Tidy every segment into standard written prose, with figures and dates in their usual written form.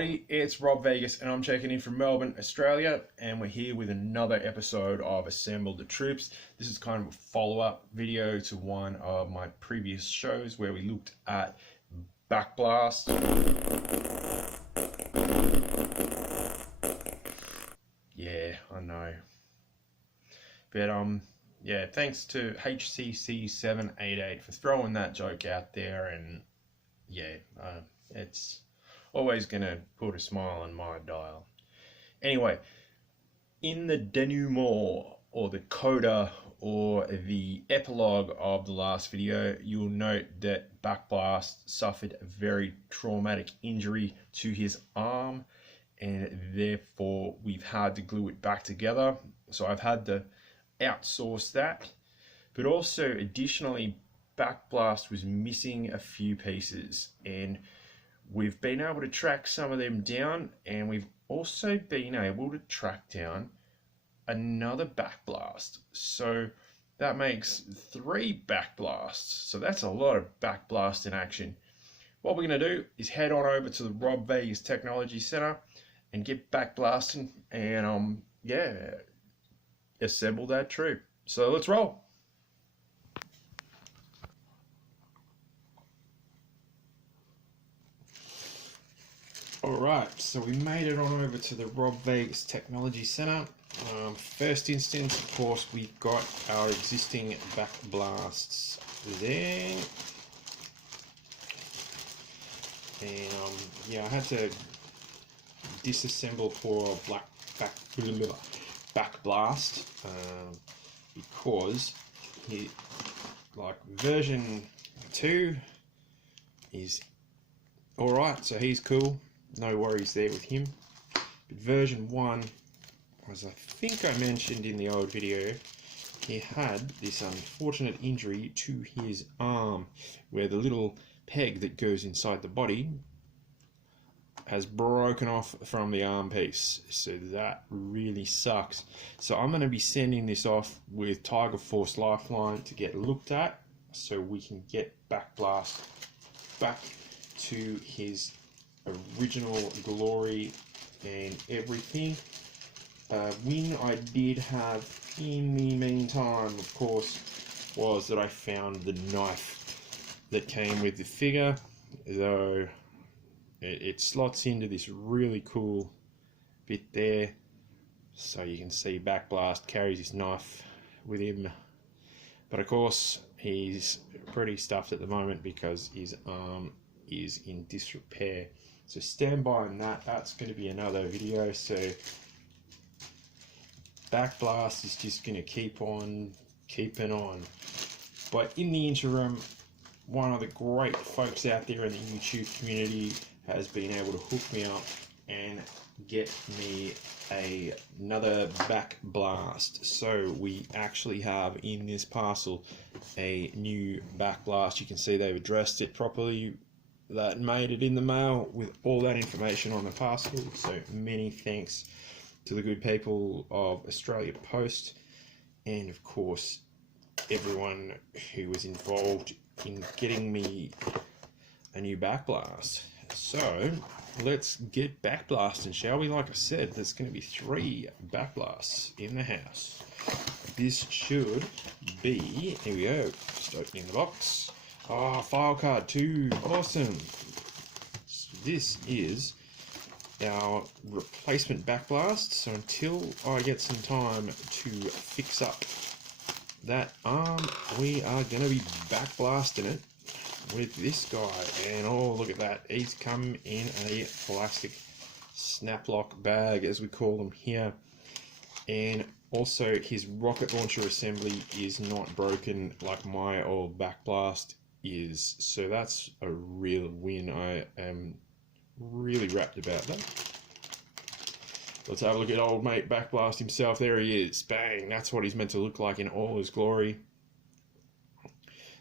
everybody, it's Rob Vegas and I'm checking in from Melbourne, Australia, and we're here with another episode of Assemble the Troops. This is kind of a follow-up video to one of my previous shows where we looked at Backblast. Yeah, I know. But yeah, thanks to HCC788 for throwing that joke out there, and yeah, it's always gonna put a smile on my dial. Anyway, in the denouement or the coda or the epilogue of the last video, you'll note that Backblast suffered a very traumatic injury to his arm, and therefore we've had to glue it back together. So I've had to outsource that, but also additionally Backblast was missing a few pieces, and we've been able to track some of them down, and we've also been able to track down another Backblast. So that makes 3 Backblasts. So that's a lot of Backblast in action. What we're going to do is head on over to the Rob Vegas Technology Center and get backblasting and yeah, assemble that troop. So let's roll. Alright, so we made it on over to the Rob Vegas Technology Center. First instance, of course, we've got our existing Backblasts there. And yeah, I had to disassemble poor Backblast because he, like, version 2 is alright, so he's cool. No worries there with him. But version 1, as I think I mentioned in the old video, he had this unfortunate injury to his arm, where the little peg that goes inside the body has broken off from the arm piece. So that really sucks. So I'm going to be sending this off with Tiger Force Lifeline to get looked at, so we can get Backblast back to his original glory and everything. Win I did have in the meantime, of course, was that I found the knife that came with the figure, though it slots into this really cool bit there, so you can see Backblast carries his knife with him, but of course he's pretty stuffed at the moment because his arm is in disrepair. So stand by on that. That's going to be another video. So Backblast is just going to keep on keeping on. But in the interim, one of the great folks out there in the YouTube community has been able to hook me up and get me another Backblast. So we actually have in this parcel a new Backblast. You can see they've addressed it properly. That made it in the mail with all that information on the parcel. So many thanks to the good people of Australia Post, and of course everyone who was involved in getting me a new Backblast. So let's get Backblasting, shall we? Like I said, there's going to be 3 Backblasts in the house. This should be, here we go, just opening the box. Oh, file card 2, awesome. So this is our replacement Backblast. So until I get some time to fix up that arm, we are going to be Backblasting it with this guy. And oh, look at that, he's come in a plastic snap-lock bag, as we call them here. And also his rocket launcher assembly is not broken like my old Backblast is, so that's a real win. I am really wrapped about that. Let's have a look at old mate Backblast himself. There he is. Bang, that's what he's meant to look like in all his glory.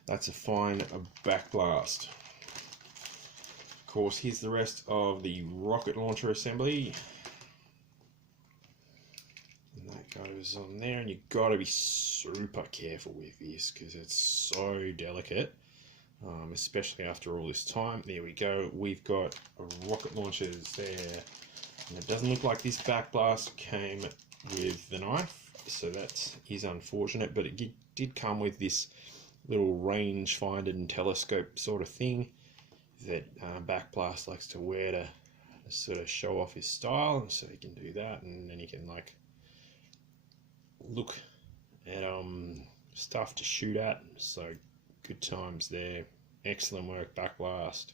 That's a fine Backblast. Of course, here's the rest of the rocket launcher assembly. And that goes on there, and you've got to be super careful with this because it's so delicate. especially after all this time. There we go. We've got rocket launchers there. And it doesn't look like this backblast came with the knife, so that is unfortunate, but it did come with this little range finder and telescope sort of thing that Backblast likes to wear to sort of show off his style. So he can do that, and then he can like look at stuff to shoot at. So good times there. Excellent work, Backblast.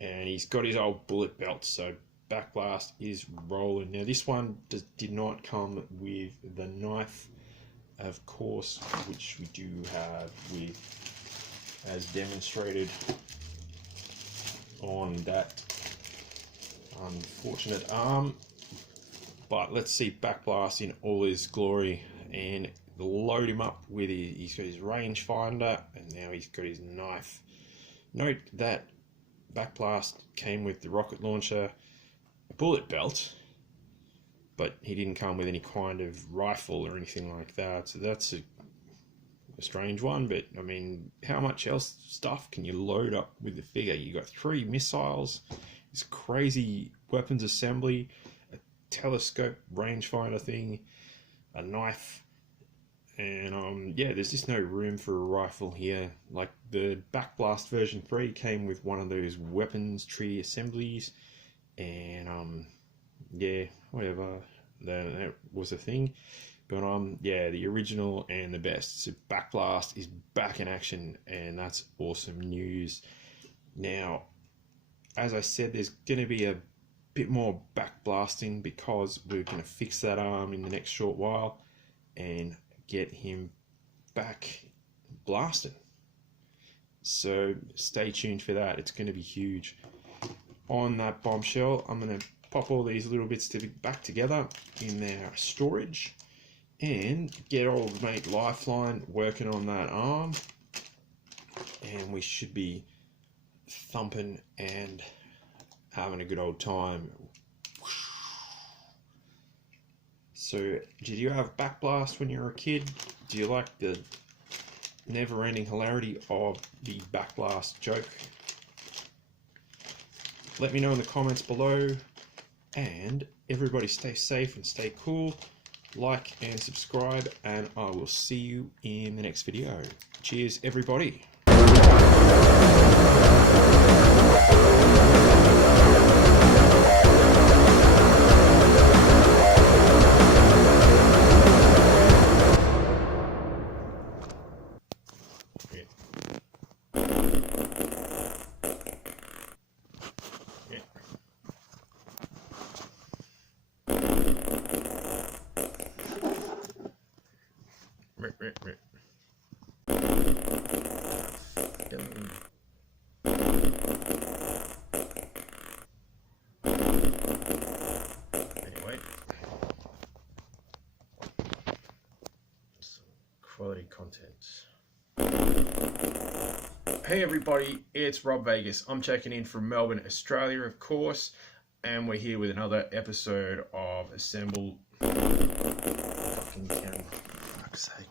And he's got his old bullet belt, so Backblast is rolling. Now this one did not come with the knife, of course, which we do have with, as demonstrated on that unfortunate arm. But let's see Backblast in all his glory and load him up with he's got his rangefinder, and now he's got his knife. Note that Backblast came with the rocket launcher, a bullet belt, but he didn't come with any kind of rifle or anything like that. So that's a strange one. But I mean, how much else stuff can you load up with the figure? You got 3 missiles, this crazy weapons assembly, a telescope rangefinder thing, a knife, and yeah, there's just no room for a rifle here. Like the Backblast version 3 came with one of those weapons tree assemblies, and yeah, whatever, that was a thing. But yeah, the original and the best. So Backblast is back in action, and that's awesome news. Now, as I said, there's going to be a bit more backblasting because we're going to fix that arm in the next short while and get him back blasting. So stay tuned for that. It's going to be huge. On that bombshell, I'm going to pop all these little bits back together in their storage and get old mate Lifeline working on that arm, and we should be thumping and having a good old time. So, did you have Backblast when you were a kid? Do you like the never-ending hilarity of the Backblast joke? Let me know in the comments below, and everybody stay safe and stay cool. Like and subscribe, and I will see you in the next video. Cheers, everybody. Anyway, some quality content. Hey everybody, it's Rob Vegas. I'm checking in from Melbourne, Australia, of course, and we're here with another episode of Assemble. Fucking camera, for fuck's sake.